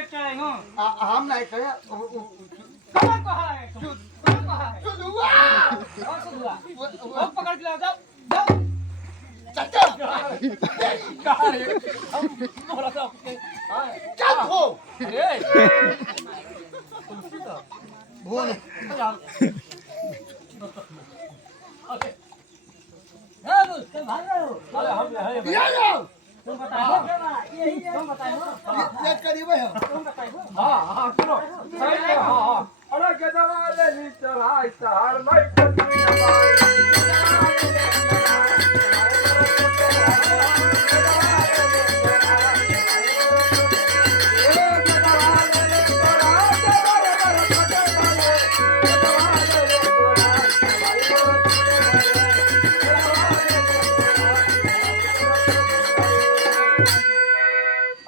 हम नहीं कहे कौन कहा है तुम? कौन कहा है? सुधुआ कौन सा हुआ? हम पकड़ के लाओ, जाओ जाओ। चाचा कहा है? हम बोला था आपके। चल हो अरे बोल अरे हाँ बोल, तुम भाग रहे हो? अरे हम है या जाओ तुम बताओ यही तुम बताओ ये करीब है तुम बताओ हाँ हाँ सुनो सही है हाँ हाँ अरे गदवा ले ली चढ़ाई चढ़ मैं पत्नी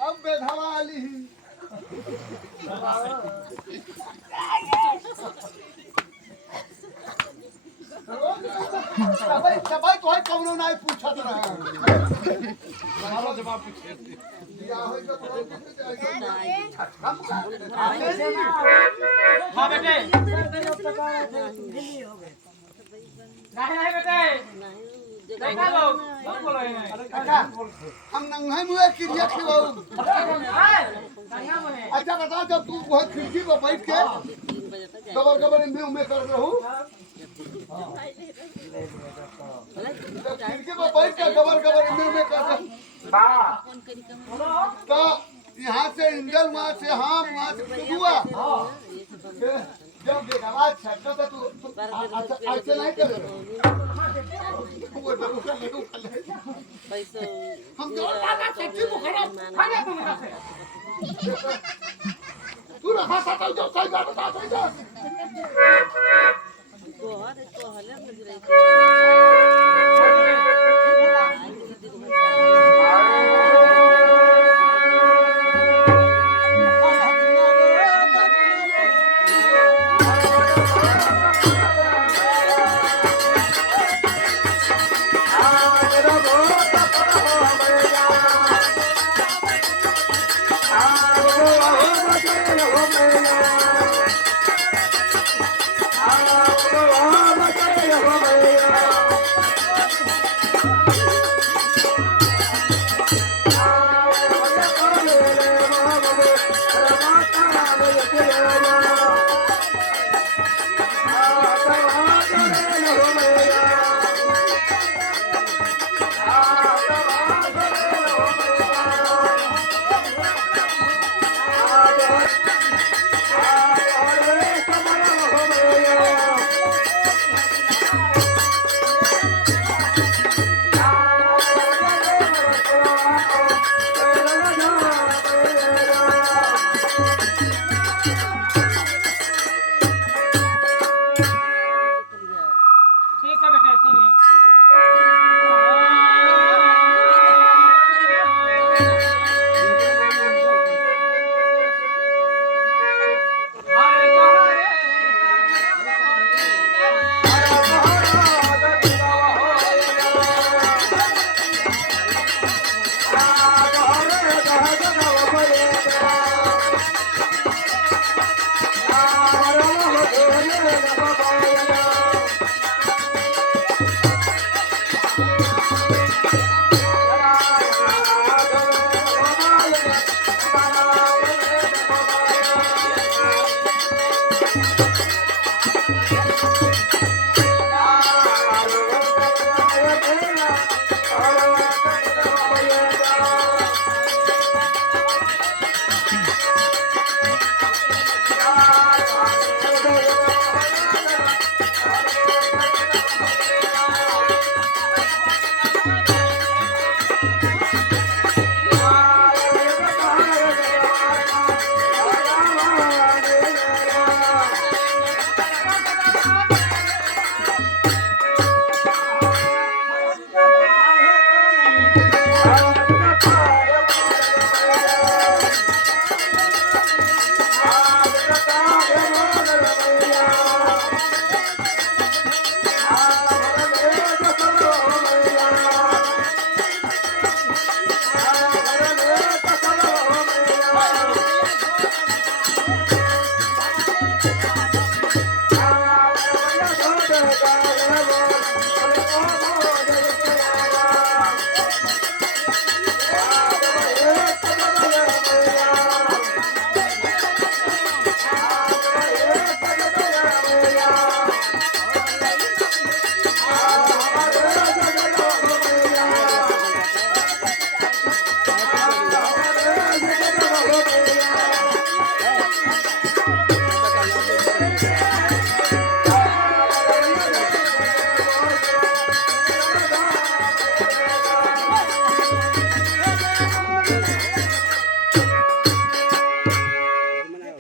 अब बेधवाली सबाई कोई कौनो नहीं पूछत रहा हमारा जवाब पूछे या होई तो हाँ बेटे नहीं नहीं बेटे देखा लो कौन बोल रहे हैं काका हम नंगे मुंह क्रिया खिलाऊ कहाँ बोले अच्छा बता जब तू वह खिड़की पर बैठ के कबर कबर में कर रहू जब खिड़की पर बैठ के कबर कबर में कर रहू तो यहाँ से इंजन वहाँ से हम वहाँ से हुआ जब आवाज छटका तो तू ऐसे नहीं करे हम जोर दादा सच्ची मुखरा भागे तुम यहाँ से तू ना भाषा तो जो सही बात बता सही जा Yeah.